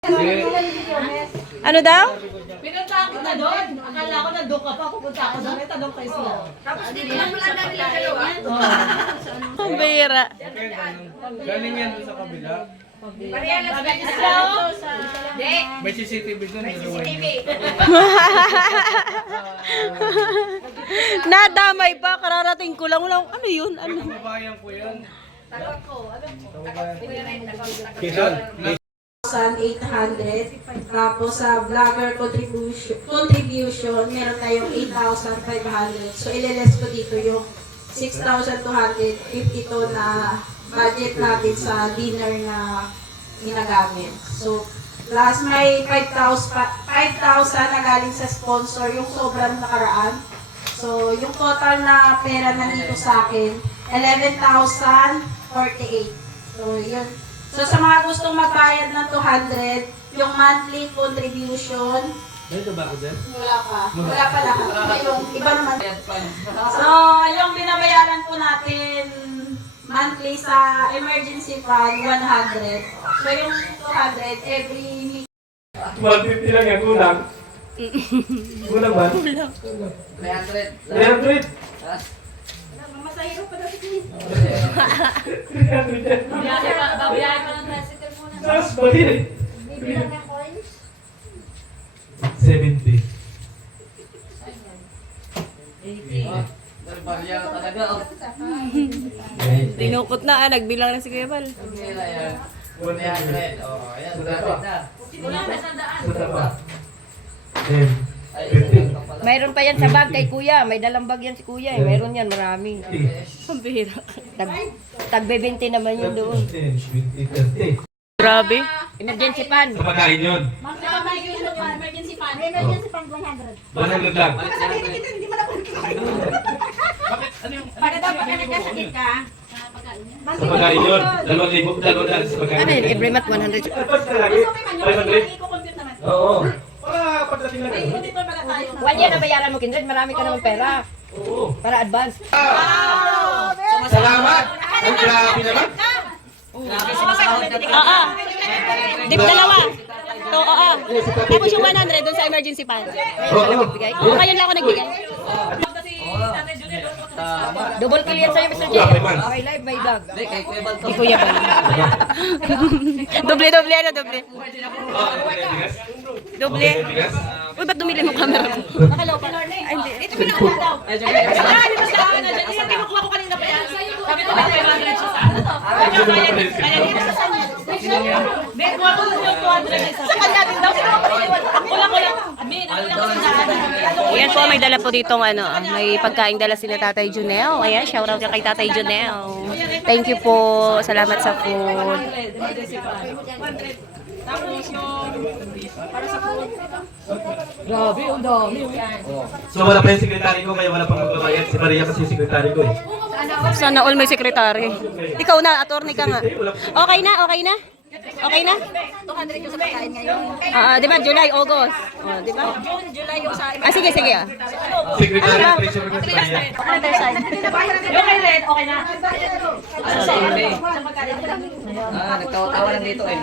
Ano daw? Pinunta kita doon. Akala ko nandun ka pa. Pupunta ako doon. Tanong kayo sila. Tapos dito lang pala na nila dalawa. Ang bira. Galing yan doon sa kabila. Parialas ka sila. May CCTV doon. CCTV. Nadamay pa, kararating ko lang. Wala, ano yun? Ano? Kababayan ko yan. Tawag ko. Alam ko. Quezon. 800. Tapos sa vlogger contribution, meron tayong 8,500. So, ililess ko dito yung 6,252 na budget natin sa dinner na ginagamit. So, plus may 5,000 na galing sa sponsor, yung sobrang nakaraan. So, yung total na pera nandito sa akin, 11,048. So, yun. So, sa mga gustong magbayad ng 200, yung monthly contribution, Dito ba ako dyan? wala pa. Wala pa lahat. Yung iba naman. So, yung binabayaran po natin monthly sa emergency fund, 100. So, yung 200 every 150 lang yan. Kulang. Kulang ba? 300. 300. masahiro pa daw ito. 300 yan. Babiyahe pa ng tricycle muna. Tapos balik. Bibilang ng coins. 70. Tinukot na, nagbilang na si Kuya Bal. 100. Wala na sa daan. Sa taba. 10. 50. Mayroon pa yan sa bag kay kuya. May dalang bag yan si kuya eh. Mayroon yan, marami. Ang bira. Tagbe-20 naman yun doon. 10, 20, 30. Grabe. Emergency fund. Sa pagkain yun. Emergency fund. Emergency fund 100. 100 lang. Para daw pagka nagkasakit ka, Sa pagkain yun. 2,000 lang sa pagkain. Ano yun? Every month 100. Tapos ka lagi. 500. I-compute naman. Oo. Para pagdating lang. Ay, dito pala tayo. 1 year na bayaran mo, Kindred. Marami ka naman pera. Oo. Para advance. Salamat. Ang grabe naman. Oo. Dip dalawa. Oo. Tapos yung 100 doon sa emergency fund. Oo. Oo, ngayon lang ako nagbigay. Double kill yan sa'yo, Mr. J. Okay, man. May live, may bag. Si Kuya Bal. Doble ano, doble. Doble. Uy, ba't dumili mo camera mo? Ay, hindi. Dito pinauha daw. Ah, dito sa akin na dyan. Yung kinukuha ko kanina pa yan. Sabi ko, may 500 siya sa ano to? Kanya kaya dito sa kanya. Hindi, kuha ko yung 200 sa kanya din daw. Ako lang. Admin, ako lang kasi sa ano. Ayan po, may dala po ditong ano, may pagkain dala sila Tatay Junel. Ayan, shoutout niya kay Tatay Junel. Thank you po. Salamat sa food. Emergency fund. 100. Tapos yung para sa food. Grabe, ang dami. So wala pa yung sekretary ko, kaya wala pang magbabayad. Si Maria kasi yung sekretary ko eh. Sana all may sekretary. Ikaw na, attorney ka nga. Okay na, okay na? Okay na? 200 yung sa pagkain ngayon. Di ba? July, August. Di ba? June, July yung sa Sige, sige. Secretary of Treasury ko si Maria. another side. Yung kay Red, okay na. Nagtawa-tawa lang dito eh.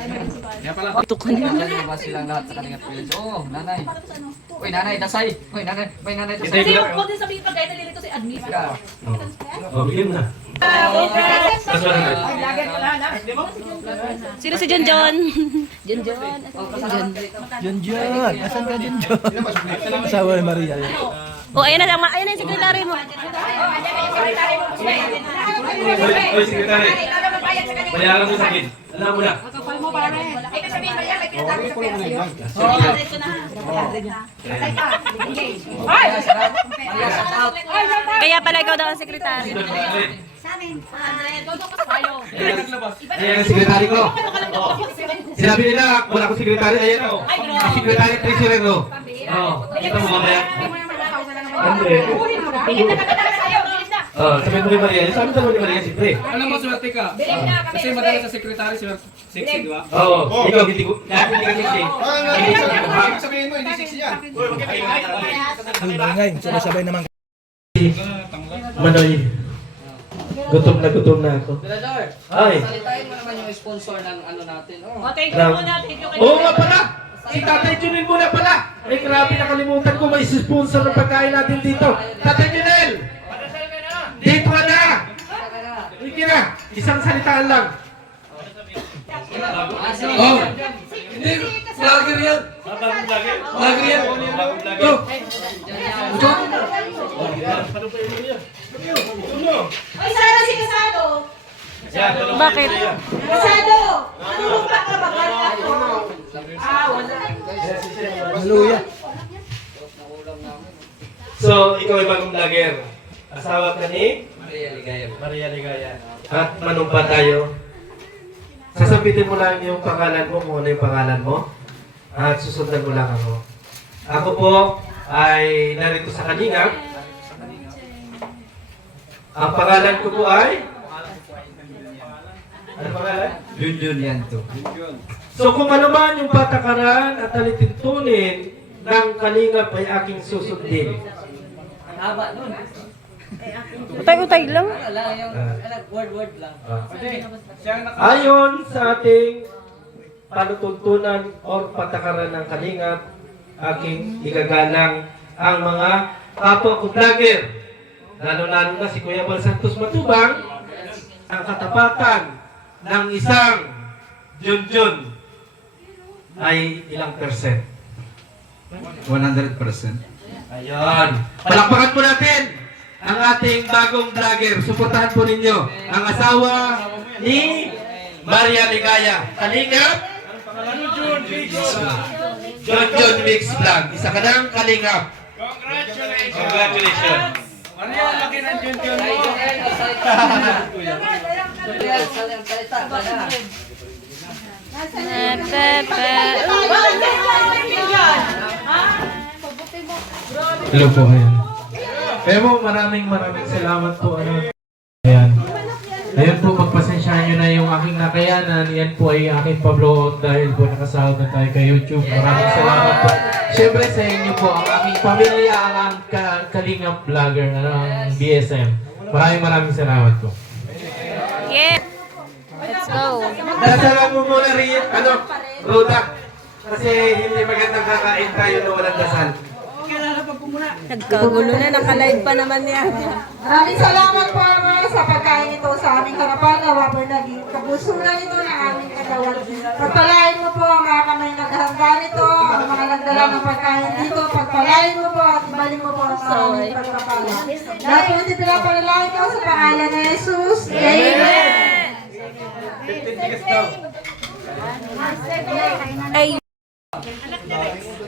Ito ko na. Diba silang lahat sa kanilang privilege? Oo, nanay. Uy, nanay, dasay. Uy, nanay, may nanay, dasay. Kasi yung food din sabihin pag kaya nalilito si admin. Oh, bigyan na. Tapos 100. Sino si John John? John John. Junjun, asan ka Junjun? Asawa ni Maria. Oh, ayan na, ayan na yung sekretary mo. Oy, sekretary. Bayaran mo sa akin. Alam mo na. Kaya pala ikaw daw ang sekretary. Ayan ang sekretary ko. Sinabi nila, wala akong sekretary. Ayan o. Sekretary treasurer ko. Oo. Kita mo mamaya. Sabi mo ni Maria. Sabi mo ni Maria, siyempre. Alam mo, swerte ka. Kasi madali sa sekretary, sexy, di ba? Oo. Ikaw, hindi ko. Lahat hindi ka sexy. Hindi ka Ibig sabihin mo, hindi sexy yan. Ang bangay, sabay-sabay naman. Manoy. Gutom na ako. Senador, Ay. salitain mo naman yung sponsor ng ano natin. Oh. O, thank you muna. Thank you. Oo nga pala! Si Tatay Junel muna pala! Ay grabe, nakalimutan ko may sponsor ng pagkain natin dito. Tatay Junel! Dito ka na! Sige na! Isang salitaan lang. Oh! Hindi! Vlogger yan! Vlogger yan! Oh! Ay, sana si Casado. Bakit? Casado! Nanunumpa ka ba? Wala. Hallelujah. So, ikaw ay bagong vlogger. Asawa ka ni? Maria Ligaya. Maria Ligaya. At manumpa tayo. Sasabitin mo lang yung pangalan mo, kung ano yung pangalan mo. At susundan mo lang ako. Ako po ay narito sa Kalingap. Ang pangalan ko po ay? Ano pangalan? Junjun yan to. So kung ano man yung patakaran at alituntunin ng Kalingap ay aking susundin. Haba nun. Utay-utay lang. Wala yung word lang. Ayon sa ating panutuntunan o patakaran ng Kalingap, aking igagalang ang mga kapwa ko vlogger. Lalo-lalo na si Kuya Bal Santos Matubang, ang katapatan ng isang Junjun ay ilang percent? 100%. Ayan. Palakpakan po natin ang ating bagong vlogger. Suportahan po ninyo ang asawa ni Maria Ligaya. Kalingap? Junjun Mix Vlog. Isa ka ng Kalingap. Congratulations. Maria, laki ng Junjun mo. Hello po, ayan. Pero maraming salamat po. Ayan. Ayan po, pagpasensyahan nyo na yung aking nakayanan. Yan po ay aking pa-blow dahil po nakasahod na tayo kay YouTube. Maraming salamat po. Siyempre sa inyo po, ang aking pamilya, ang Kalingap Vlogger, ang BSM. Maraming salamat po. Yeah. Let's go. Dasalan mo muna rin, Roda. Kasi hindi magandang kakain tayo na walang dasal. Nagkagulo na, nakalive pa naman yan. Maraming salamat po mga sa pagkain ito sa aming harapan. Nawa po naging kabusulan ito ng aming katawan. Pagpalain mo po ang mga kamay naghahanda nito, ang mga nagdala ng pagkain dito. Pagpalain mo po at ibalik mo po ang aming pagpapala. Lahat po ito pinapalalain ko sa pangalan ng Jesus. Amen! Ay.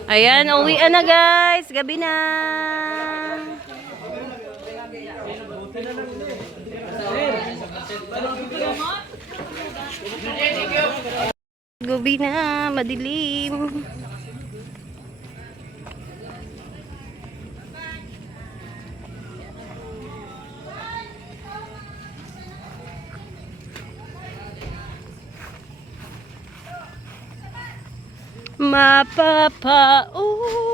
Ayan, uwian na guys. Gabi na. Gabi na, madilim. Mapapauwi